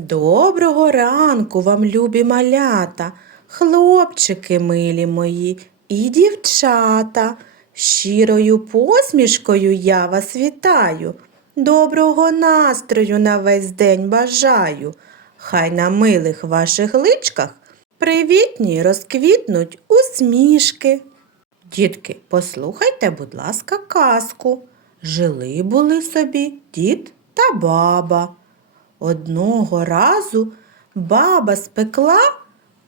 Доброго ранку вам, любі малята, хлопчики милі мої і дівчата. Щирою посмішкою я вас вітаю. Доброго настрою на весь день бажаю. Хай на милих ваших личках привітні розквітнуть усмішки. Дітки, послухайте, будь ласка, казку. Жили були собі дід та баба. Одного разу баба спекла,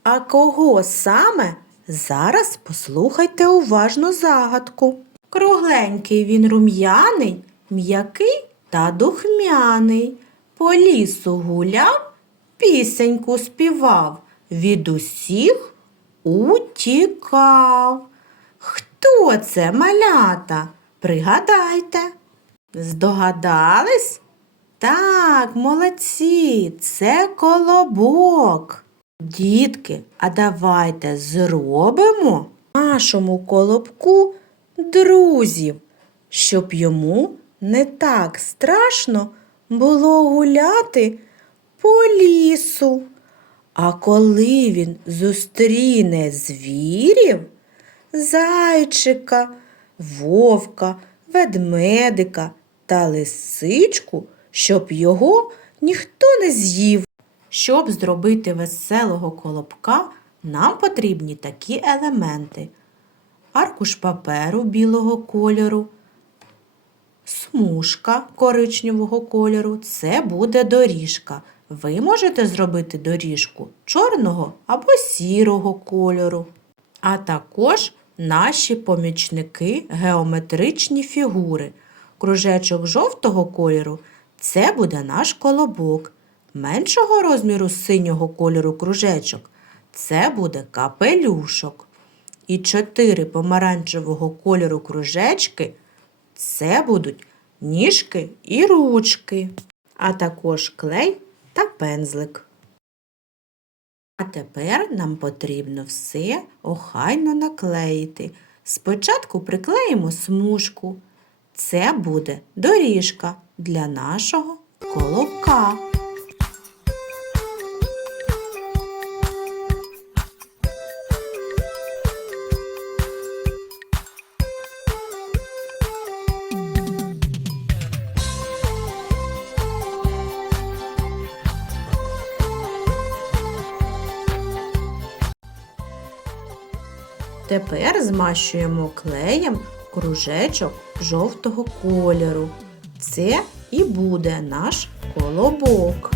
а кого саме? Зараз послухайте уважно загадку. Кругленький він рум'яний, м'який та духмяний. По лісу гуляв, пісеньку співав, від усіх утікав. Хто це малята? Пригадайте. Здогадались? Так, молодці, це колобок. Дітки, а давайте зробимо нашому колобку друзів, щоб йому не так страшно було гуляти по лісу. А коли він зустріне звірів, зайчика, вовка, ведмедика та лисичку, щоб його ніхто не з'їв. Щоб зробити веселого колобка, нам потрібні такі елементи: аркуш паперу білого кольору, смужка коричневого кольору це буде доріжка. Ви можете зробити доріжку чорного або сірого кольору. А також наші помічники геометричні фігури. Кружечок жовтого кольору це буде наш колобок. Меншого розміру синього кольору кружечок це буде капелюшок. І чотири помаранчевого кольору кружечки це будуть ніжки і ручки, а також клей та пензлик. А тепер нам потрібно все охайно наклеїти. Спочатку приклеїмо смужку. Це буде доріжка для нашого колобка. Тепер змащуємо клеєм кружечок жовтого кольору. Це і буде наш колобок.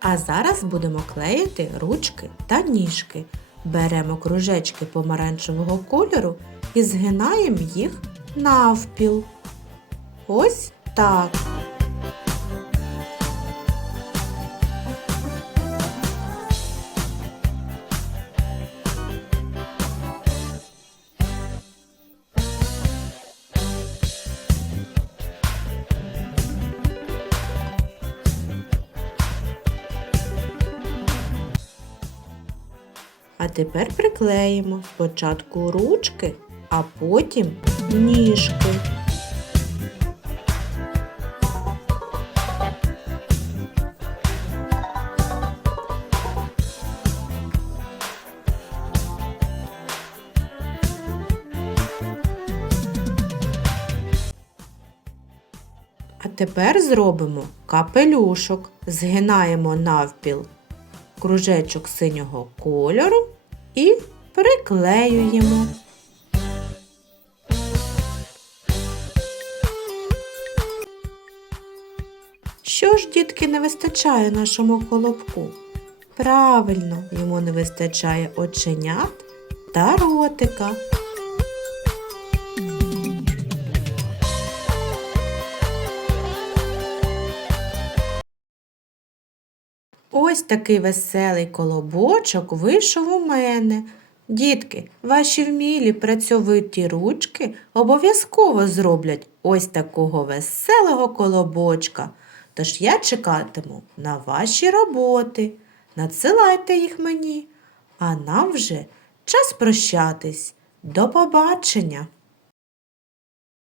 А зараз будемо клеїти ручки та ніжки. Беремо кружечки помаранчевого кольору і згинаємо їх навпіл. Ось так. А тепер приклеїмо спочатку ручки, а потім ніжки. А тепер зробимо капелюшок, згинаємо навпіл кружечок синього кольору і приклеюємо. Що ж, дітки, не вистачає нашому колобку? Правильно, йому не вистачає оченят та ротика. Ось такий веселий колобочок вийшов у мене. Дітки, ваші вмілі працьовиті ручки обов'язково зроблять ось такого веселого колобочка. Тож я чекатиму на ваші роботи. Надсилайте їх мені, а нам вже час прощатись. До побачення!